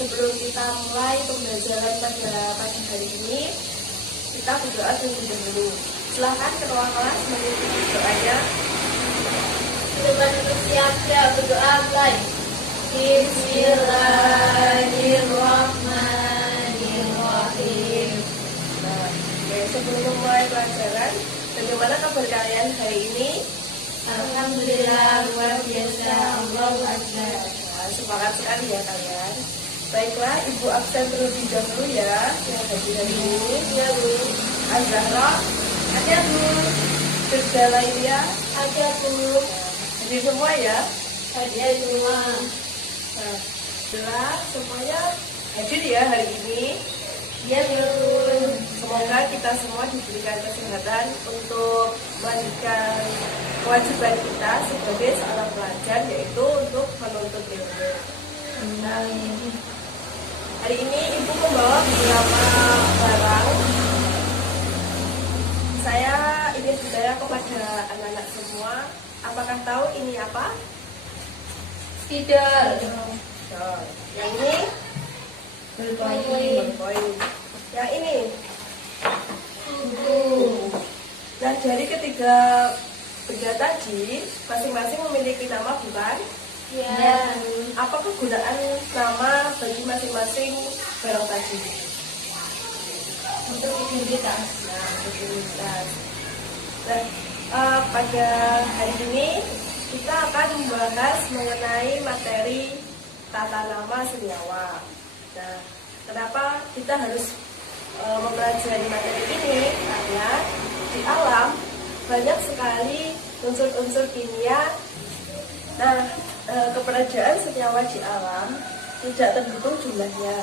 sebelum kita mulai pembelajaran pada pagi hari ini, kita berdoa terlebih dahulu. Silahkan ketua kelas mengikuti doanya. Dengan bersiap-siap berdoa mulai. Bismillahirrahmanirrahim. Nah, sebelum memulai pelajaran, bagaimana kabar kalian hari ini? Alhamdulillah luar biasa. Allahu Akbar. Semangat sekali ya kalian. Baiklah, Ibu absen terlebih dahulu ya yang hadir hari ini. Ya Bu. Az-Zahra, ada Bu. Firda Lailia, Ada Bu. hadir semua ya. Ada semua. Nah, jelas semuanya hadir ya hari ini. Ya Bu. Semoga kita semua diberikan kesehatan untuk melanjutkan kewajiban kita sebagai seorang pelajar, yaitu untuk menuntut ilmu. Nah, hari ini Ibu membawa beberapa barang. Saya ingin bertanya kepada anak-anak semua, apakah tahu ini apa? Spidol. Yang ini? Berpoin. Poin. Yang ini? Buku. Nah, dari ketiga benda tadi, masing-masing memiliki nama, bukan? Ya. Apa kegunaan nama bagi masing-masing barang tadi? Untuk identitas. Nah, identitas. Nah, pada hari ini kita akan membahas mengenai materi tata nama senyawa. Nah, kenapa kita harus mempelajari materi ini? Karena di alam banyak sekali unsur-unsur kimia. Nah, keberadaan senyawa di alam tidak terhitung jumlahnya.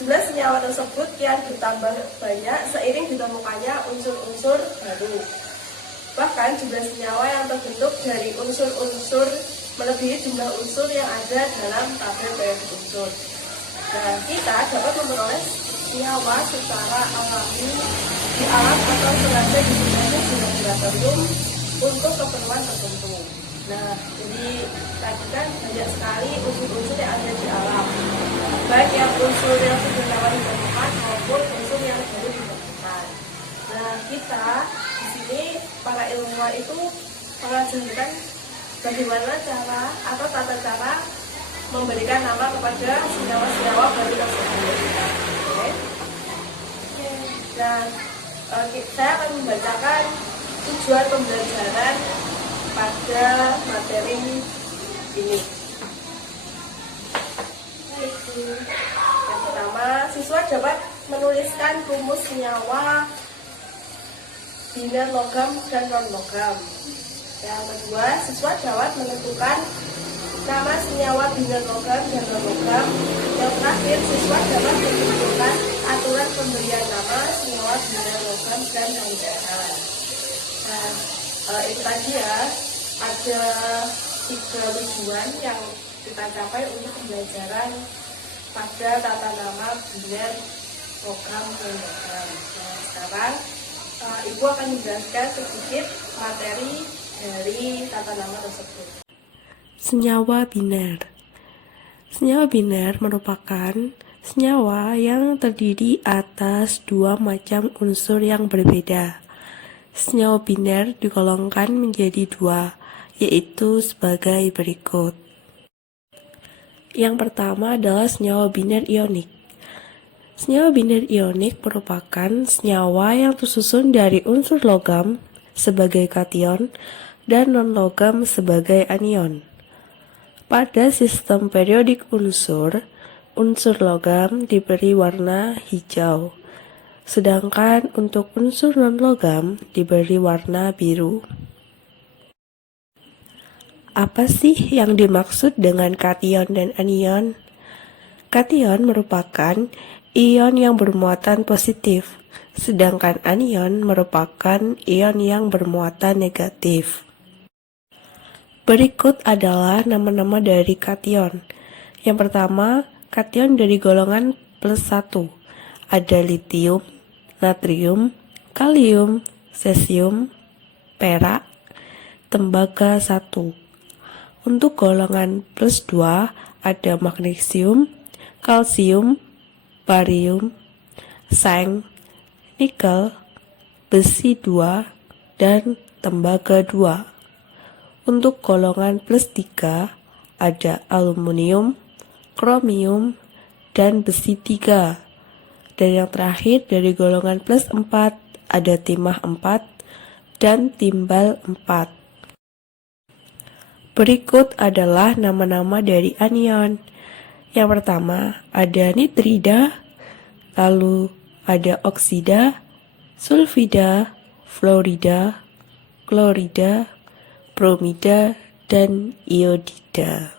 Jumlah senyawa tersebut kian bertambah banyak seiring ditemukannya unsur-unsur baru. Bahkan jumlah senyawa yang terbentuk dari unsur-unsur melebihi jumlah unsur yang ada dalam tabel periode unsur. Nah, kita dapat memperoleh senyawa secara alami di alam atau sengaja digunakan di laboratorium untuk keperluan tertentu. Nah, jadi tadi kan banyak sekali unsur-unsur yang ada di alam, baik yang unsur yang sudah lama ditemukan maupun unsur yang baru ditemukan. Nah, kita di sini para ilmuwan itu mengajarkan bagaimana cara atau tata cara memberikan nama kepada senyawa-senyawa baru tersebut. Oke. Dan saya akan membacakan tujuan pembelajaran pada materi ini. Yang pertama, siswa dapat menuliskan rumus senyawa biner logam dan non logam. Yang kedua, siswa dapat menentukan nama senyawa biner logam dan non logam. Yang terakhir, siswa dapat menentukan aturan pemberian nama senyawa biner logam dan non logam. Nah, itu tadi ya, ada 3 tujuan yang kita capai untuk pembelajaran pada tata nama biner logam dan logam. Nah, sekarang Ibu akan menjelaskan sedikit materi dari tata nama tersebut. Senyawa biner. Senyawa biner merupakan senyawa yang terdiri atas 2 macam unsur yang berbeda. Senyawa biner digolongkan menjadi 2, yaitu sebagai berikut. Yang pertama adalah senyawa biner ionik. Senyawa biner ionik merupakan senyawa yang tersusun dari unsur logam sebagai kation dan non-logam sebagai anion. Pada sistem periodik unsur logam diberi warna hijau, sedangkan untuk unsur non-logam diberi warna biru. Apa sih yang dimaksud dengan kation dan anion? Kation merupakan ion yang bermuatan positif, sedangkan anion merupakan ion yang bermuatan negatif. Berikut adalah nama-nama dari kation. Yang pertama, kation dari golongan +1. Ada litium, natrium, kalium, cesium, perak, tembaga 1. Untuk golongan +2 ada magnesium, kalsium, barium, seng, nikel, besi 2, dan tembaga 2. Untuk golongan plus 3 ada aluminium, kromium, dan besi 3. Dan yang terakhir dari golongan plus 4 ada timah 4 dan timbal 4. Berikut adalah nama-nama dari anion. Yang pertama ada nitrida, lalu ada oksida, sulfida, fluorida, klorida, bromida, dan iodida.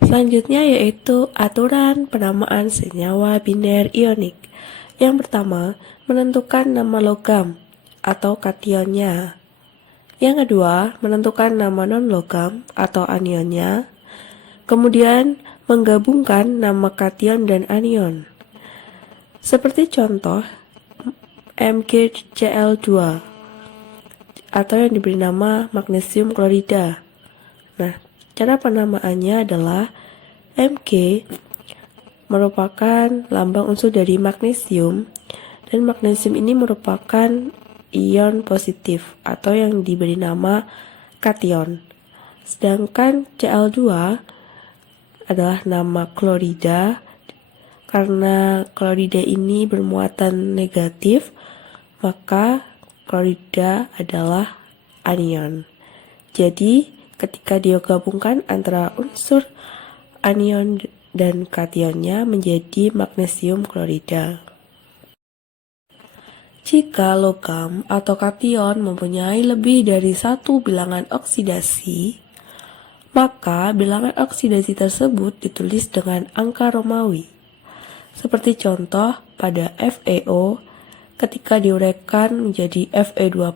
Selanjutnya yaitu aturan penamaan senyawa biner ionik. Yang pertama, menentukan nama logam atau kationnya. Yang kedua, menentukan nama non-logam atau anionnya. Kemudian, menggabungkan nama kation dan anion. Seperti contoh, MgCl2 atau yang diberi nama magnesium klorida. Nah, cara penamaannya adalah Mg merupakan lambang unsur dari magnesium, dan magnesium ini merupakan ion positif atau yang diberi nama kation. Sedangkan Cl2 adalah nama klorida karena klorida ini bermuatan negatif, maka klorida adalah anion. Jadi, ketika digabungkan antara unsur anion dan kationnya menjadi magnesium klorida. Jika logam atau kation mempunyai lebih dari satu bilangan oksidasi, maka bilangan oksidasi tersebut ditulis dengan angka Romawi. Seperti contoh pada FeO ketika diuraikan menjadi Fe2+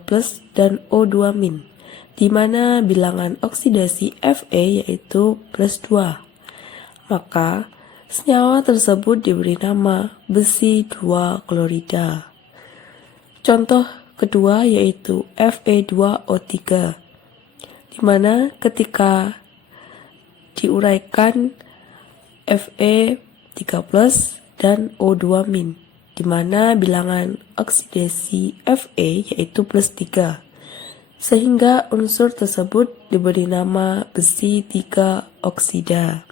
dan O2-, di mana bilangan oksidasi Fe yaitu +2. Maka senyawa tersebut diberi nama besi 2 klorida. Contoh kedua yaitu Fe2O3, di mana ketika diuraikan Fe3+ dan O2-, di mana bilangan oksidasi Fe yaitu +3, sehingga unsur tersebut diberi nama besi 3 oksida.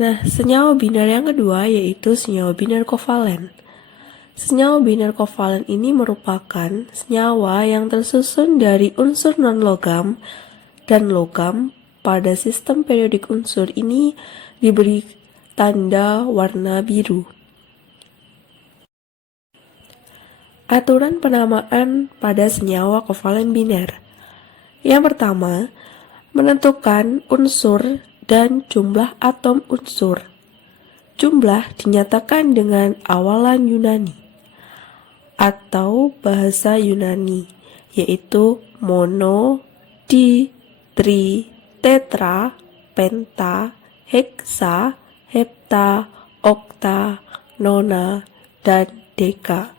Nah, senyawa biner yang kedua yaitu senyawa biner kovalen. Senyawa biner kovalen ini merupakan senyawa yang tersusun dari unsur non-logam dan logam. Pada sistem periodik unsur ini diberi tanda warna biru. Aturan penamaan pada senyawa kovalen biner. Yang pertama, menentukan unsur dan jumlah atom unsur. Jumlah dinyatakan dengan awalan Yunani atau bahasa Yunani, yaitu mono, di, tri, tetra, penta, heksa, hepta, okta, nona, dan deka.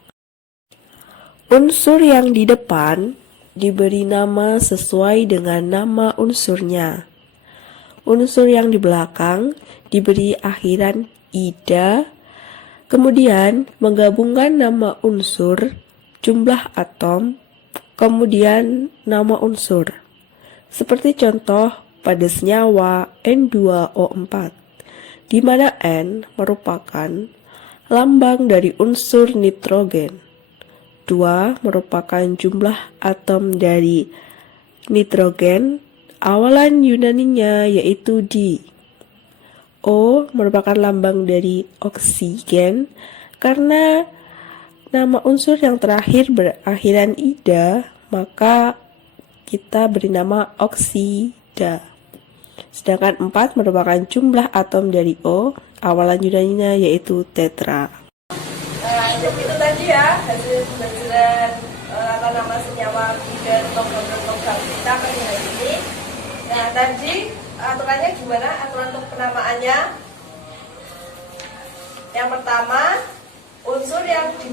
Unsur yang di depan diberi nama sesuai dengan nama unsurnya. Unsur yang di belakang diberi akhiran ida, kemudian menggabungkan nama unsur, jumlah atom, kemudian nama unsur. Seperti contoh pada senyawa N2O4, di mana N merupakan lambang dari unsur nitrogen. 2 merupakan jumlah atom dari nitrogen, awalan Yunaninya yaitu di. O merupakan lambang dari oksigen karena nama unsur yang terakhir berakhiran ida, maka kita beri nama oksida. Sedangkan 4 merupakan jumlah atom dari O, awalan Yunaninya yaitu tetra. Nah, itu tadi ya hasil pembelajaran nama senyawa biner logam kita pada hari ini. Nah, tadi aturannya gimana? Aturan untuk penamaannya. Yang pertama, unsur yang di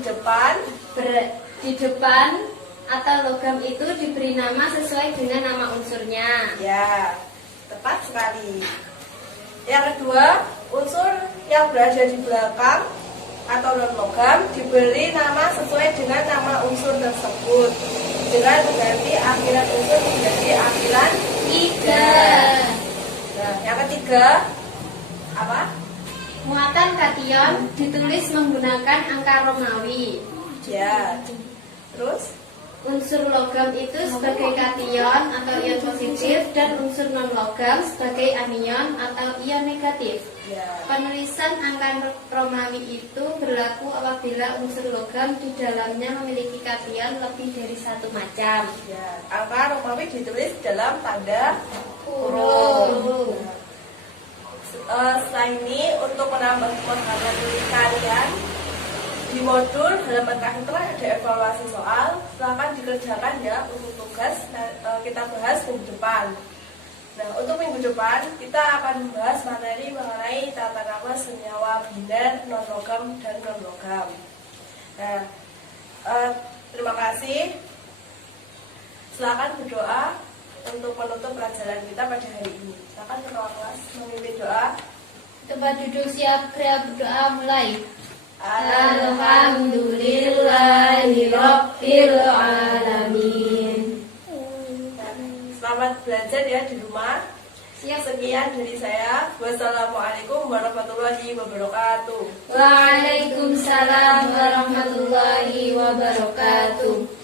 depan atau logam itu diberi nama sesuai dengan nama unsurnya. Ya, tepat sekali. Yang kedua, unsur yang berada di belakang atau non-logam diberi nama sesuai dengan nama unsur tersebut dengan mengganti akhiran unsur menjadi akhiran 3. Nah, yang ketiga apa? Muatan kation ditulis menggunakan angka Romawi. Ya. Terus Unsur logam itu sebagai kation atau ion positif dan unsur non-logam sebagai anion atau ion negatif. ya. Penulisan angka Romawi itu berlaku apabila unsur logam di dalamnya memiliki kation lebih dari satu macam. Ya, angka Romawi ditulis dalam tanda huruf. Setelah ini untuk menambah pemahaman kalian di modul halaman terakhir itu ada evaluasi soal, silakan dikerjakan ya untuk tugas. Kita bahas minggu depan. Nah, untuk minggu depan kita akan membahas materi mengenai tata nama senyawa biner, non-logam dan non-logam. Nah, terima kasih. Silakan berdoa untuk menutup pelajaran kita pada hari ini. Silakan ketua kelas memimpin doa. Tempat duduk siap, gerak berdoa mulai. Alhamdulillahi Rabbil Alamin. Selamat belajar ya di rumah. Sekian dari saya. Wassalamualaikum warahmatullahi wabarakatuh. Waalaikumsalam warahmatullahi wabarakatuh.